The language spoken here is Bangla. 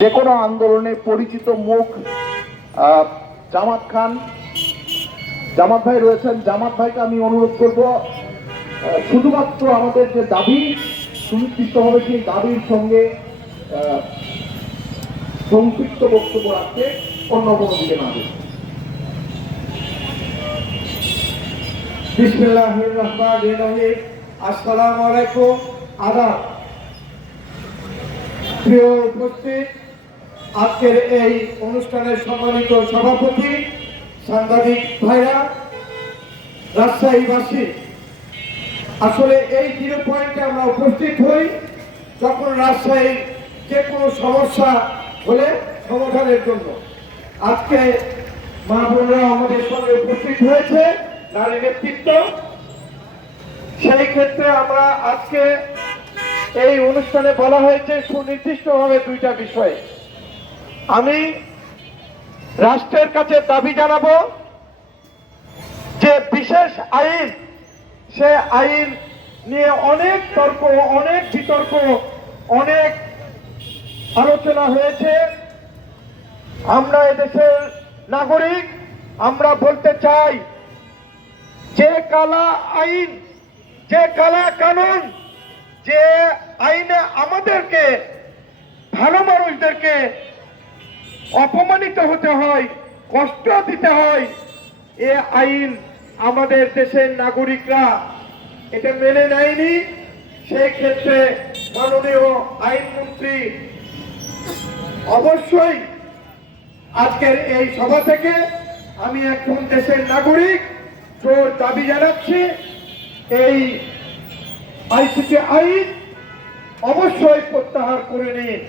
যে কোনো আন্দোলনে পরিচিত মুখ জামাত খান, জামাত ভাই রয়েছেন। জামাত ভাইকে আমি অনুরোধ করব শুধুমাত্র আমাদের যে দাবি সুনির্দিষ্ট হবে সেই দাবির সঙ্গে সংক্ষিপ্ত বক্তব্য রাখতে অন্য কোনো দিকে না বিসমিল্লাহির রহমানির আলাইকুম। আদাব। প্রিয় উপস্থিত আজকের এই অনুষ্ঠানের সম্মানিত সভাপতি সাংবাদিক ভাইরা, রাজশাহীবাসী, আসলে এই জিরো পয়েন্টে আমরা উপস্থিত হই যখন রাজশাহীর যে কোনো সমস্যা হলে সমাধানের জন্য। আজকে মা বোনরা আমাদের সঙ্গে উপস্থিত হয়েছে, নারী নেতৃত্ব। সেই ক্ষেত্রে আমরা আজকে এই অনুষ্ঠানে বলা হয়েছে সুনির্দিষ্টভাবে দুইটা বিষয়। আমি রাষ্ট্রের কাছে দাবি জানাব যে বিশেষ আইন, সে আইন নিয়ে অনেক তর্ক, অনেক বিতর্ক, অনেক আলোচনা হয়েছে। আমরা এদেশের নাগরিক, আমরা বলতে চাই যে কালা আইন, যে কালা কানুন, যে আইনে আমাদেরকে, ভালো মানুষদেরকে অপমানিত হতে হয়, কষ্ট দিতে হয়, এ আইন আমাদের দেশের নাগরিকরা এটা মেনে নেয়নি। সেই ক্ষেত্রে মাননীয় আইনমন্ত্রী অবশ্যই আজকের এই সভা থেকে আমি একজন দেশের নাগরিক জোর দাবি জানাচ্ছি, এই আইসিটি আইন অবশ্যই প্রত্যাহার করে নিন।